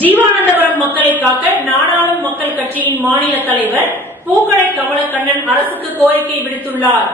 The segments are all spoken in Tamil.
ஜீவானந்தபுரம் மக்களை காக்க நாடாளும் மக்கள் கட்சியின் மாநில தலைவர் பூக்கடை கமலக்கண்ணன் அரசுக்கு கோரிக்கை விடுத்துள்ளார்.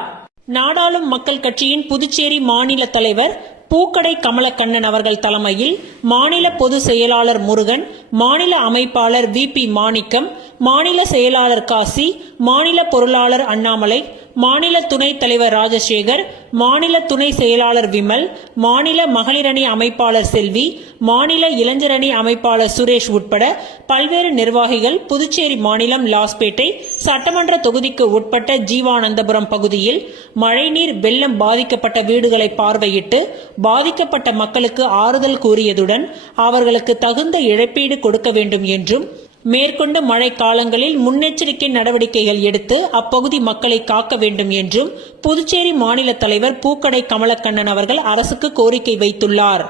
நாடாளும் மக்கள் கட்சியின் புதுச்சேரி மாநில தலைவர் பூக்கடை கமலக்கண்ணன் அவர்கள் தலைமையில் மாநில பொது செயலாளர் முருகன் மாநில அமைப்பாளர் வி பி மாணிக்கம் மாநில செயலாளர் காசி மாநில பொருளாளர் அண்ணாமலை மாநில துணைத் தலைவர் ராஜசேகர் மாநில துணை செயலாளர் விமல் மாநில மகளிரணி அமைப்பாளர் செல்வி மாநில இளைஞரணி அமைப்பாளர் சுரேஷ் உட்பட பல்வேறு நிர்வாகிகள் புதுச்சேரி மாநிலம் லாஸ்பேட்டை சட்டமன்ற தொகுதிக்கு உட்பட்ட ஜீவானந்தபுரம் பகுதியில் மழைநீர் வெள்ளம் பாதிக்கப்பட்ட வீடுகளை பார்வையிட்டு பாதிக்கப்பட்ட மக்களுக்கு ஆறுதல் கூறியதுடன் அவர்களுக்கு தகுந்த இழப்பீடு கொடுக்க வேண்டும் என்றும் மேற்கொண்ட மழை காலங்களில் முன்னெச்சரிக்கை நடவடிக்கைகள் எடுத்து அப்பகுதி மக்களை காக்க வேண்டும் என்றும் புதுச்சேரி மாநில தலைவர் பூக்கடை கமலக்கண்ணன் அவர்கள் அரசுக்கு கோரிக்கை வைத்துள்ளார்.